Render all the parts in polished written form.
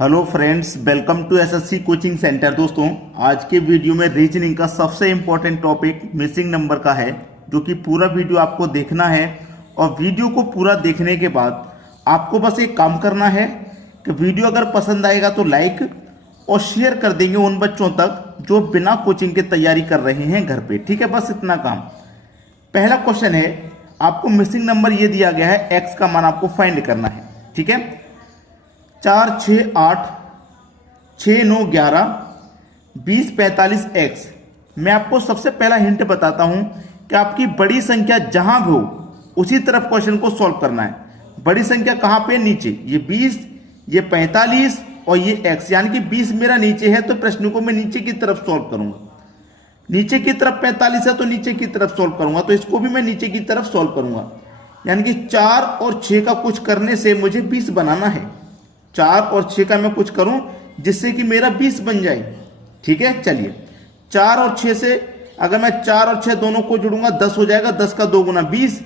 Hello friends, welcome to SSC coaching centre. दोस्तों, आज के वीडियो में रीजनिंग का सबसे इम्पोर्टेंट टॉपिक मिसिंग नंबर का है, जो कि पूरा वीडियो आपको देखना है। और वीडियो को पूरा देखने के बाद आपको बस एक काम करना है कि वीडियो अगर पसंद आएगा तो लाइक और शेयर कर देंगे उन बच्चों तक जो बिना कोचिंग के तैयारी कर रहे हैं घर पे। ठीक है, बस इतना काम। पहला क्वेश्चन है, आपको मिसिंग नंबर ये दिया गया है, एक्स का मान आपको फाइंड करना है। ठीक है, 4, 6, 8, 6, 9, 11, 20, 45 एक्स। मैं आपको सबसे पहला हिंट बताता हूं कि आपकी बड़ी संख्या जहां भी हो उसी तरफ क्वेश्चन को सॉल्व करना है। बड़ी संख्या कहां पे? नीचे। ये 20, ये 45 और ये एक्स, यानी कि 20 मेरा नीचे है तो प्रश्न को मैं नीचे की तरफ सॉल्व करूंगा। नीचे की तरफ 45 है तो नीचे की तरफ सॉल्व करूंगा, तो इसको भी मैं नीचे की तरफ सॉल्व करूंगा। यानी कि 4 और 6 का कुछ करने से मुझे 20 बनाना है। 4 और 6 का मैं कुछ करूं जिससे कि मेरा 20 बन जाए। ठीक है, चलिए 4 और 6 से अगर मैं 4 और 6 दोनों को जोड़ूंगा 10 हो जाएगा। 10 का 2 गुना 20।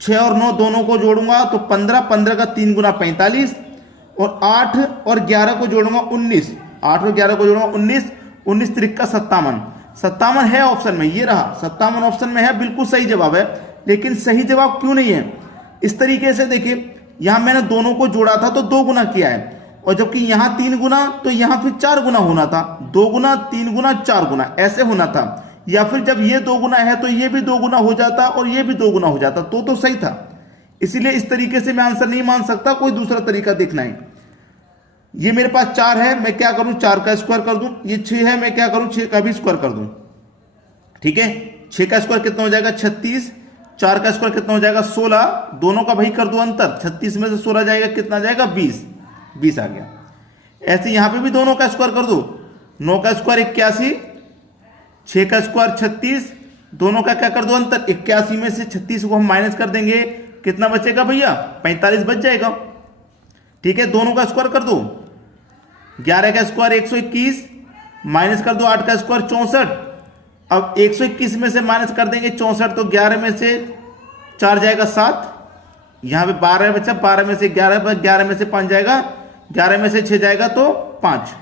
6 और 9 दोनों को जोड़ूंगा तो 15। 15 का 3 गुना 45। और 8 और 11 को जोड़ूंगा 19। 8 और 11 को जोड़ूंगा 19। 19 त्रिक का 57। 57 है ऑप्शन में, ये रहा 57 ऑप्शन में है, बिल्कुल सही जवाब है। लेकिन सही जवाब क्यों नहीं है? इस तरीके से देखिए, यहां मैंने दोनों को जोड़ा था तो 2 गुना किया है, और जबकि यहां 3 गुना तो यहां फिर 4 गुना होना था। 2 गुना, 3 गुना, 4 गुना ऐसे होना था। या फिर जब ये 2 गुना है तो ये भी 2 गुना हो जाता और ये भी 2 गुना हो जाता, तो सही था। इसीलिए इस तरीके से मैं आंसर नहीं मान सकता, कोई दूसरा तरीका देखना है। ये मेरे पास 4 है, मैं क्या करूं? 4 का स्क्वायर कर दूं। ये 6 है, मैं क्या करूं? 6 का भी स्क्वायर कर दूं। ठीक है, 6 का स्क्वायर कितना हो जाएगा? 36। 4 का स्क्वायर कितना हो जाएगा? 16। दोनों का भाई कर दो अंतर, 36 में से 16 जाएगा, कितना जाएगा? 20। 20 आ गया। ऐसे यहां पे भी दोनों का स्क्वायर कर दो। 9 का स्क्वायर 81, 6 का स्क्वायर 36, दोनों का क्या कर दो अंतर? 81 में से 36 को हम माइनस कर देंगे, कितना बचेगा भैया? 45 बच जाएगा। ठीक है, दोनों का स्क्वायर कर दो। 11 का स्क्वायर 121, माइनस कर दो 8 का स्क्वायर 64। अब 121 में से माइनस कर देंगे 64, तो 11 में से 4 जाएगा 7। यहां पे 12 बचा, 12 में से 11, 11 में से 5 जाएगा, 11 में से 6 जाएगा तो 5,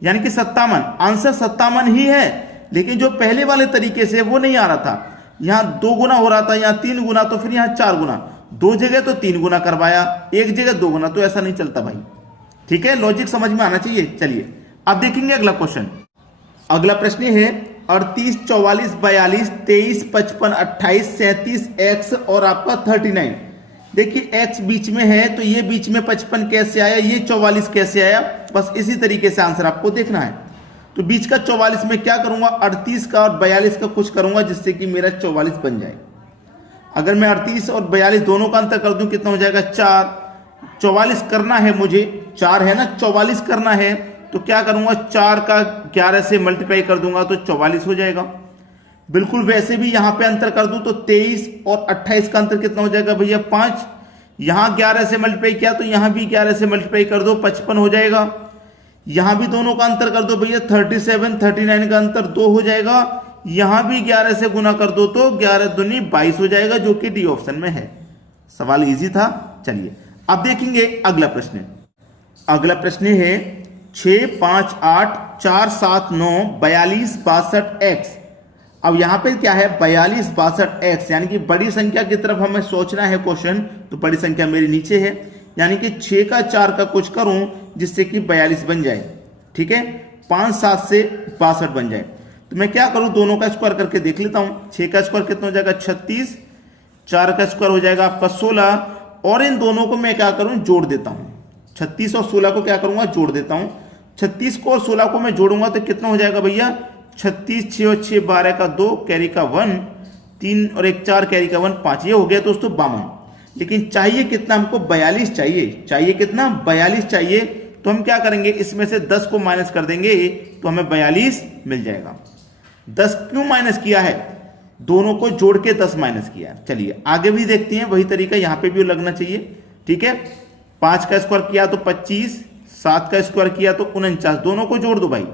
यानी कि 57। आंसर 57 ही है, लेकिन जो पहले वाले तरीके से वो नहीं आ रहा था। यहां 2 गुना हो रहा था, यहां 3 गुना, तो फिर यहां 4 गुना। 2 जगह तो 3 गुना करवाया, 1 जगह 2 गुना, तो ऐसा नहीं चलता भाई। ठीक है, लॉजिक समझ में आना चाहिए। चलिए अब देखेंगे अगला क्वेश्चन। अगला प्रश्न है 38, 44, 42, 23, 55, 28, 37 एक्स और आपका 39। देखिए एक्स बीच में है तो ये बीच में 55 कैसे आया, ये 44 कैसे आया, बस इसी तरीके से आंसर आपको देखना है। तो बीच का 44 में क्या करूंगा? 38 का और 42 का कुछ करूंगा जिससे कि मेरा 44 बन जाए। अगर मैं 38 और 42 दोनों का अंतर कर दूं, कितना हो जाएगा? 4। 44 करना है मुझे, 4 है ना, 44 करना है, तो क्या करूंगा? 4 का 11 से मल्टीप्लाई कर दूंगा तो 44 हो जाएगा। बिल्कुल वैसे भी यहां पे अंतर कर दूं तो 23 और 28 का अंतर कितना हो जाएगा भैया? 5। यहां 11 से मल्टीप्लाई किया तो यहां भी 11 से मल्टीप्लाई कर दो, 55 हो जाएगा। यहां भी दोनों का अंतर कर दो भैया, 37, 39 का अंतर 2 हो जाएगा। यहां भी 11 से गुना कर दो तो 11 दूनी 22 हो जाएगा, जो कि डी ऑप्शन में है। सवाल इजी था। चलिए अब देखेंगे अगला प्रश्न। अगला प्रश्न है 6, 5, 8, 4, 7, 9, 42, 62 एक्स। अब यहां पे क्या है? 42, 62 एक्स, यानी कि बड़ी संख्या की तरफ हमें सोचना है क्वेश्चन। तो बड़ी संख्या मेरी नीचे है, यानी कि 6 का 4 का कुछ करूं जिससे कि 42 बन जाए। ठीक है, 5, 7 से 62 बन जाए। तो मैं क्या करूं? दोनों का स्क्वायर करके देख लेता हूं। 6 का स्क्वायर कितना हो जाएगा? 36। 4 का स्क्वायर हो जाएगा आपका 16, और इन दोनों को मैं क्या करूं? जोड़ देता हूं। 36 और 16 को क्या करूंगा? जोड़ देता हूं। 36 को और 16 को मैं जोड़ूंगा तो कितना हो जाएगा भैया? 36, 6 और 6 12 का 2, कैरी का 1, 3 और 1 4, कैरी का 1 5। ये हो गया दोस्तों 52। लेकिन चाहिए कितना हमको? 42 चाहिए। चाहिए कितना? 42 चाहिए। तो हम क्या करेंगे? इसमें से 10 को माइनस कर देंगे तो हमें 42 मिल जाएगा। 10 क्यों माइनस किया है? दोनों को जोड़ के 10 माइनस किया है। चलिए आगे भी देखते हैं, वही तरीका यहां पे भी लगना चाहिए। ठीक है, 5 का स्क्वायर किया तो 25, 7 का स्क्वायर किया तो 49, दोनों को जोड़ दो भाई।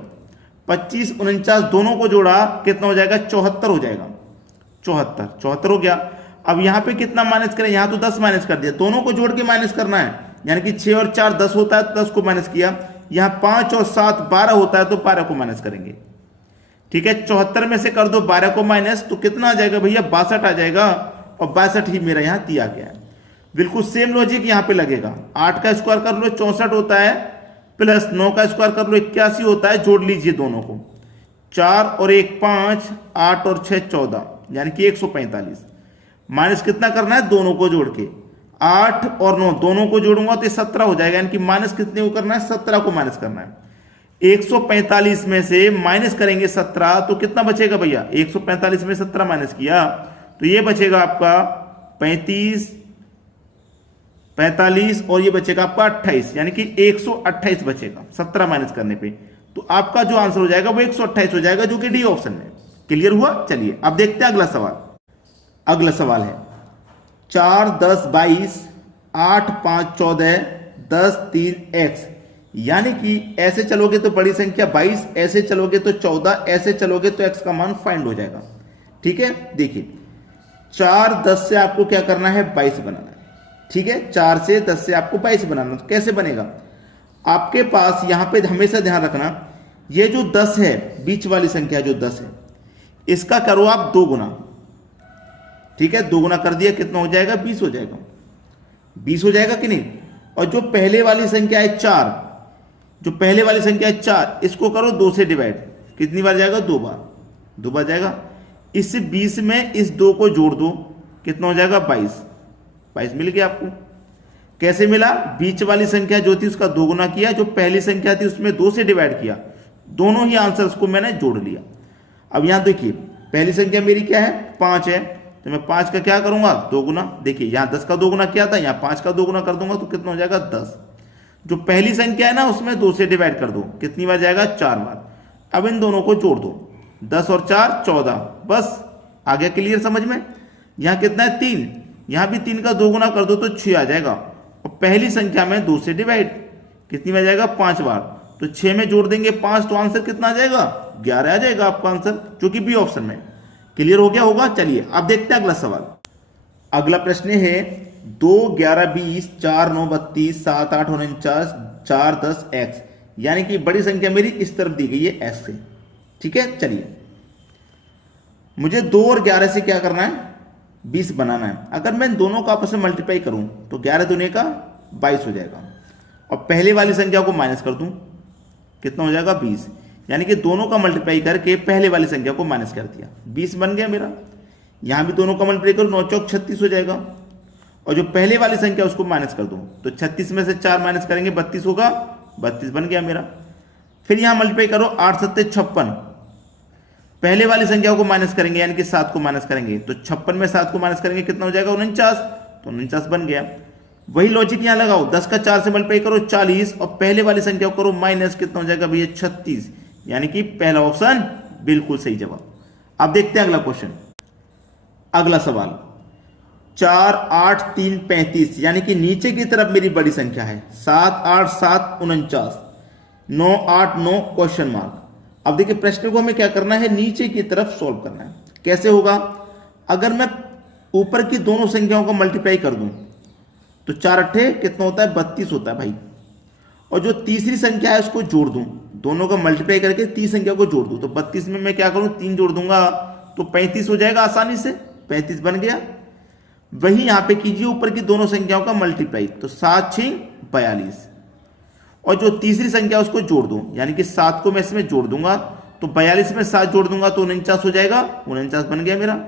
25, 49 दोनों को जोड़ा, कितना हो जाएगा? 74 हो जाएगा। 74 हो गया। अब यहां पे कितना माइनस करें? यहां तो 10 माइनस कर दिया, दोनों को जोड़ के माइनस करना है यानी कि 6 और 4 10 होता है तो 10 को माइनस किया। यहां 5 और 7 12 होता है तो 12 को माइनस करेंगे। ठीक है, 74 में से कर दो 12 को माइनस, तो कितना आ जाएगा भैया 62 आ जाएगा, और 62 ही मेरा यहां दिया गया है। बिल्कुल सेम लॉजिक यहां पे लगेगा। 8 का स्क्वायर कर लो 64 होता है, प्लस 9 का स्क्वायर कर लो 81 होता है, जोड़ लीजिए दोनों को। 4 और 1 5, 8 और 6 14, यानी कि 145। माइनस कितना करना है, दोनों को जोड़ के। 8 और 9 दोनों को जोड़ूंगा तो 17 हो जाएगा, यानी कि माइनस कितने को करना है, 17 को माइनस करना है। 145 में से माइनस करेंगे 17 तो कितना बचेगा भैया, 145 में 17 माइनस किया तो ये बचेगा आपका 35 45, और ये बचेगा आपका 28, यानी कि 128 बचेगा 17 माइनस करने पे। तो आपका जो आंसर हो जाएगा वो 128 हो जाएगा, जो कि डी ऑप्शन में। क्लियर हुआ? चलिए अब देखते हैं अगला सवाल। अगला सवाल है 4 10 22, 8 5 14, 10 3 x, यानी कि ऐसे चलोगे तो बड़ी संख्या 22, ऐसे चलोगे तो 14, ऐसे चलोगे तो x का मान फाइंड हो जाएगा। ठीक है, देखिए 4 10 से आपको क्या करना है, 22 बनाना है। ठीक है, 4 से 10 से आपको 22 बनाना, तो कैसे बनेगा, आपके पास यहां पे हमेशा ध्यान रखना, ये जो 10 है, बीच वाली संख्या जो 10 है, इसका करो आप 2 गुना। ठीक है, 2 गुना कर दिया, कितना हो जाएगा, 20 हो जाएगा। 20 हो जाएगा कि नहीं। और जो पहले वाली संख्या है 4, जो पहले वाली संख्या है 4, इसको करो 2 से डिवाइड, कितनी बार जाएगा, 2 बार, 2 बार जाएगा। इस 20 में इस 2 को जोड़ दो, कितना हो जाएगा, 22। 22 मिल गया आपको। कैसे मिला, बीच वाली संख्या जो थी उसका 2 गुना किया, जो पहली संख्या थी उसमें 2 से डिवाइड किया, दोनों ही आंसर्स को मैंने जोड़ लिया। अब यहां देखिए पहली संख्या मेरी क्या है, 5 है, तो मैं 5 का क्या करूंगा, 2 गुना। देखिए यहां 10 का 2 गुना किया था, यहां 5 का 2 गुना कर दूंगा तो कितना हो जाएगा, 10। जो पहली संख्या है ना उसमें 2 से डिवाइड कर दो, कितनी बार जाएगा, 4 बार। अब इन दोनों को जोड़ दो, 10 और 4 14, बस आ गया क्लियर समझ में। यहां कितना है, 3, यहां भी 3 का 2 गुना कर दो तो 6 आ जाएगा, और पहली संख्या में 2 से डिवाइड, कितनी बार जाएगा, 5 बार, तो 6 में जोड़ देंगे 5, तो आंसर कितना आ जाएगा, 11 आ जाएगा आपका आंसर, जो कि बी ऑप्शन में। क्लियर हो गया होगा। चलिए अब देखते हैं अगला सवाल। अगला प्रश्न है 2 11 20, 4 9 32, 7 8 49, 4 10 x, यानी कि बड़ी संख्या मेरी इस तरफ दी गई है s से। ठीक है, चलिए मुझे 2 और 11 से क्या करना है, 20 बनाना है। अगर मैं दोनों का आपस में मल्टीप्लाई करूं तो 11 दूने का 22 हो जाएगा, और पहले वाली संख्या को माइनस कर दूं, कितना हो जाएगा, 20, यानी कि दोनों का मल्टीप्लाई करके पहले वाली संख्या को माइनस कर दिया, 20 बन गया मेरा। यहां भी दोनों का मल्टीप्लाई करो, 9 चौक 36 हो जाएगा, और जो पहले वाली संख्या उसको माइनस कर दो, तो 36 में से 4 माइनस करेंगे 32 होगा, 32 बन गया मेरा। फिर यहां मल्टीप्लाई करो, 8 7 56, पहले वाली संख्या को माइनस करेंगे, यानी कि 7 को माइनस करेंगे, तो 56 में 7 को माइनस करेंगे, कितना हो जाएगा, 49, तो 49 बन गया। वही लॉजिक यहां लगाओ, 10 का 4 से मल्टीप्लाई करो 40, और पहले वाली संख्या को करो माइनस, कितना हो जाएगा भैया, 36, यानी कि पहला ऑप्शन बिल्कुल सही जवाब। अब देखते हैं अगला क्वेश्चन। अगला सवाल 4 8 3 35, यानी कि नीचे की तरफ मेरी बड़ी संख्या है, 7 8 7 49, 9 8 9 क्वेश्चन मार्क। अब देखिए प्रश्न को हमें क्या करना है, नीचे की तरफ सॉल्व करना है। कैसे होगा, अगर मैं ऊपर की दोनों संख्याओं को मल्टीप्लाई कर दूं तो 4 अट्ठे कितना होता है, 32 होता है भाई, और जो तीसरी संख्या है उसको जोड़ दूं, दोनों का मल्टीप्लाई करके तीसरी संख्या को जोड़ दूं, तो 32 में मैं क्या करूं, 3 जोड़ दूंगा तो 35 हो जाएगा आसानी से, 35 बन गया। वही यहां पे कीजिए ऊपर की दोनों संख्याओं का मल्टीप्लाई, तो 7 6 42, और जो तीसरी संख्या उसको जोड़ दूं, यानी कि 7 को मैं इसमें जोड़ दूंगा, तो 42 में 7 जोड़ दूंगा तो 49 हो जाएगा, 49 बन गया मेरा।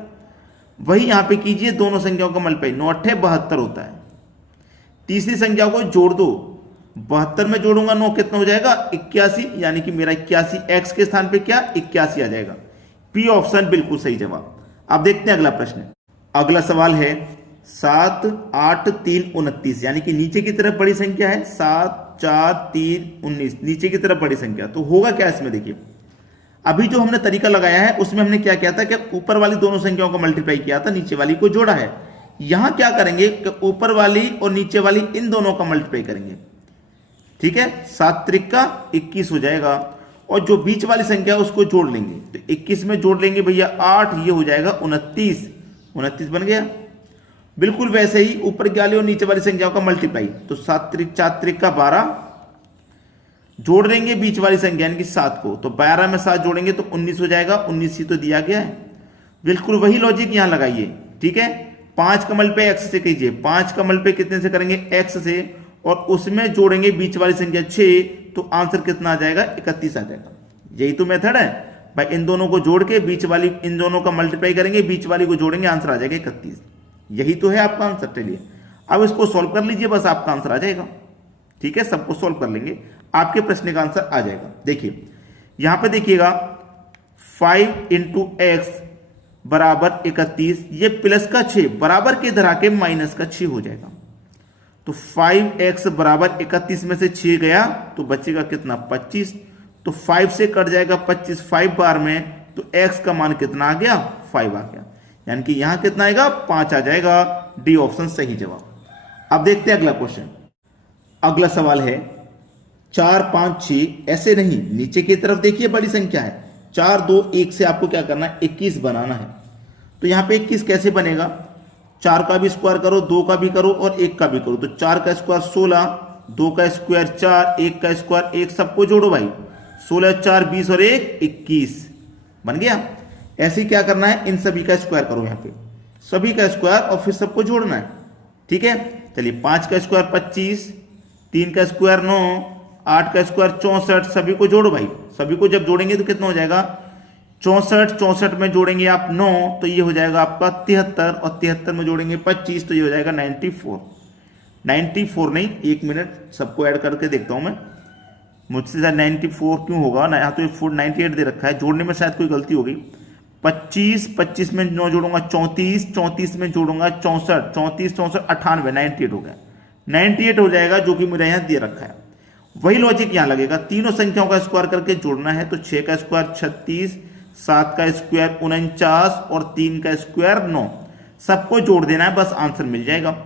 वही यहां पे कीजिए दोनों संख्याओं का मल्टीप्लाई, 9 8 72 होता है, तीसरी संख्या को जोड़ दो, 72 में जोड़ूंगा 9, कितना हो जाएगा, 81, यानी कि मेरा 81 x के स्थान पे क्या, 81 आ जाएगा। पी ऑप्शन बिल्कुल सही जवाब। अब देखते हैं अगला प्रश्न। अगला सवाल है 7 8 3 29, यानी कि नीचे की तरफ बड़ी संख्या है, 7 4 3 19, नीचे की तरफ बड़ी संख्या, तो होगा क्या इसमें, देखिए अभी जो हमने तरीका लगाया है उसमें हमने क्या किया था कि ऊपर वाली दोनों संख्याओं को मल्टीप्लाई किया था, नीचे वाली को जोड़ा है। यहां क्या करेंगे कि ऊपर वाली और नीचे वाली इन दोनों का मल्टीप्लाई करेंगे। ठीक है, 7 त्रिक का 21 हो जाएगा, और जो बीच वाली संख्या है उसको जोड़ लेंगे, तो 21 में जोड़ लेंगे भैया 8, ये हो जाएगा 29, 29 बन गया। बिल्कुल वैसे ही ऊपर की वाली और नीचे वाली संख्याओं का मल्टीप्लाई, तो 7 त्रिक 4 त्रिक का 12, जोड़ देंगे बीच वाली संख्या यानी कि 7 को, तो 12 में 7 जोड़ेंगे तो 19 हो जाएगा, 19 ही तो दिया गया है। बिल्कुल वही लॉजिक यहां लगाइए, ठीक है। 5 का मल्टीप्लाई x से कीजिए, 5 का मल्टीप्लाई कितने से करेंगे, x से, और उसमें जोड़ेंगे बीच वाली संख्या 6, तो आंसर कितना आ जाएगा, 31 आ जाएगा। यही तो मेथड है भाई, इन दोनों को जोड़ के बीच वाली, इन दोनों का मल्टीप्लाई करेंगे, बीच वाली को जोड़ेंगे, आंसर आ जाएगा 31। यही तो है आपका आंसर। चलिए अब इसको सॉल्व कर लीजिए, बस आपका आंसर आ जाएगा, ठीक है। सबको सॉल्व कर लेंगे, आपके प्रश्न का आंसर आ जाएगा। देखिए यहां पे देखिएगा 5 इंटू एक्स बराबर 31, ये प्लस का 6 बराबर के इधर आके माइनस का 6 हो जाएगा। तो 5x बराबर 31 में से 6 गया तो बचेगा कितना, 25। तो 5 से कट जाएगा 25 5 बार में, तो x का मान कितना आ गया, 5 आ गया, यानी कि यहां कितना आएगा, 5 आ जाएगा। डी ऑप्शन सही जवाब। अब देखते हैं अगला क्वेश्चन। अगला सवाल है 4 5 6, ऐसे नहीं, नीचे की तरफ देखिए बड़ी संख्या है, 4 2 1 से आपको क्या करना है, 21 बनाना है। तो यहां पे 21 कैसे बनेगा, 4 का भी स्क्वायर करो, 2 का भी करो और 1 का भी करो, तो 4 का स्क्वायर 16, 2 का स्क्वायर 4, 1 का स्क्वायर 1, सबको जोड़ो भाई, 16 4 20 और 1 21 बन गया। ऐसे ही क्या करना है, इन सभी का स्क्वायर करो, यहां पे सभी का स्क्वायर और फिर सबको जोड़ना है, ठीक है। चलिए 5 का स्क्वायर 25, 3 का स्क्वायर 9, 8 का स्क्वायर 64, सभी को जोड़ो भाई, सभी को जब जोड़ेंगे तो कितना हो जाएगा, 64 में जोड़ेंगे आप 9 तो ये हो जाएगा आपका 73, और 73 में जोड़ेंगे 25 तो ये हो जाएगा 94। 94 नहीं, 1 मिनट सबको ऐड करके देखता हूं मैं, मुझसे 94 क्यों होगा ना, यहाँ तो 98 दे रखा है, जोड़ने में शायद कोई गलती हो गई। 25 में 9 जोड़ूंगा 34 में जोड़ूंगा 64, 98 98 हो गया, 98 हो जाएगा, जो कि मुझे यहाँ दे रखा है। वही लॉजिक यहाँ लगेगा, तीनों संख्याओं का स्क्वायर करके जोड़ना है, तो 6 का स्क्वायर 36, 7 का स्क्वायर 49 और 3 का स्क्वायर 9, सबको जोड़ देना है, बस आंसर मिल जाएगा।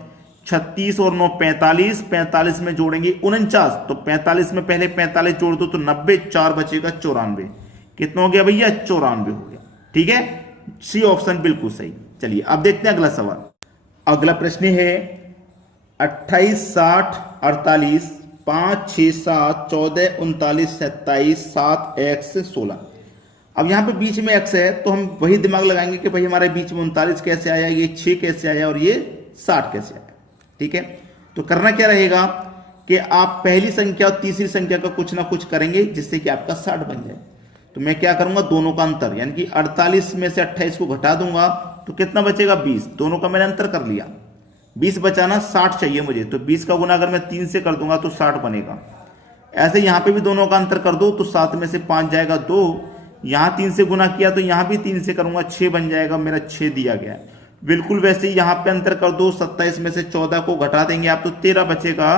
36 और 9 45, 45 में जोड़ेंगे 49, तो 45 में पहले 45 जोड़ दो तो 90, 4 बचेगा 94, कितना हो गया भैया, 94 हो गया, ठीक है। सी ऑप्शन बिल्कुल सही। चलिए अब देखते हैं अगला सवाल। अगला प्रश्न है 28 60 48 5 6 7 14 39 27 7 x 16। अब यहां पे बीच में x है, तो हम वही दिमाग लगाएंगे कि भाई हमारे बीच में 39 कैसे आया, ये 6 कैसे आया और ये 60 कैसे आया, ठीक है। तो करना क्या रहेगा कि आप पहली संख्या और तीसरी संख्या का कुछ ना कुछ करेंगे जिससे कि आपका 60 बन जाए। तो मैं क्या करूंगा, दोनों का अंतर, यानी कि 48 में से 28 को घटा दूंगा तो कितना बचेगा, 20। दोनों का मैंने अंतर कर लिया, 20 बचाना, 60 चाहिए मुझे, तो 20 का गुना अगर मैं 3 से कर दूंगा तो 60 बनेगा। ऐसे यहां पे भी दोनों का अंतर कर दो तो 7 में से 5 जाएगा 2, यहां 3 से गुना किया तो यहां भी 3 से करूंगा, 6 बन जाएगा, मेरा 6 दिया गया है। बिल्कुल वैसे ही यहां पे अंतर कर दो, 27 में से 14 को घटा देंगे आप तो 13 बचेगा,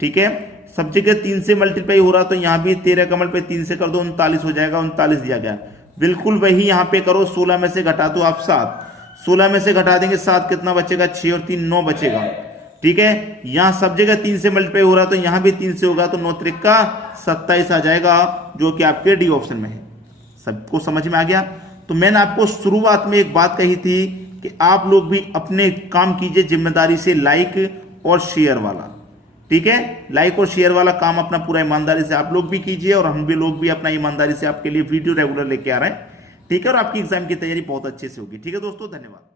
ठीक है। सब जगह 3 से मल्टीप्लाई हो रहा तो यहां भी 13 का मल्टीप्लाई 3 से कर दो, 39 हो जाएगा, 39 दिया गया। बिल्कुल वही यहां पे करो, 16 में से घटा दो आप 7, 16 में से घटा देंगे 7, कितना बचेगा, 6 और 3 9 बचेगा, ठीक है। यहां सब जगह 3 से मल्टीप्लाई हो रहा तो यहां भी 3 से होगा, तो 9 त्रिक का 27 आ जाएगा, जो कि आपके डी ऑप्शन में है। सबको समझ में आ गया। तो मैंने आपको शुरुआत में एक बात कही थी कि आप लोग भी अपने काम कीजिए जिम्मेदारी से, लाइक और शेयर वाला, ठीक है। लाइक और शेयर वाला काम अपना पूरा ईमानदारी से आप लोग भी कीजिए, और हम भी लोग भी अपना ईमानदारी से आपके लिए वीडियो रेगुलर लेके आ रहे हैं, ठीक है। और आपकी एग्जाम की तैयारी बहुत अच्छे से होगी, ठीक है दोस्तों, धन्यवाद।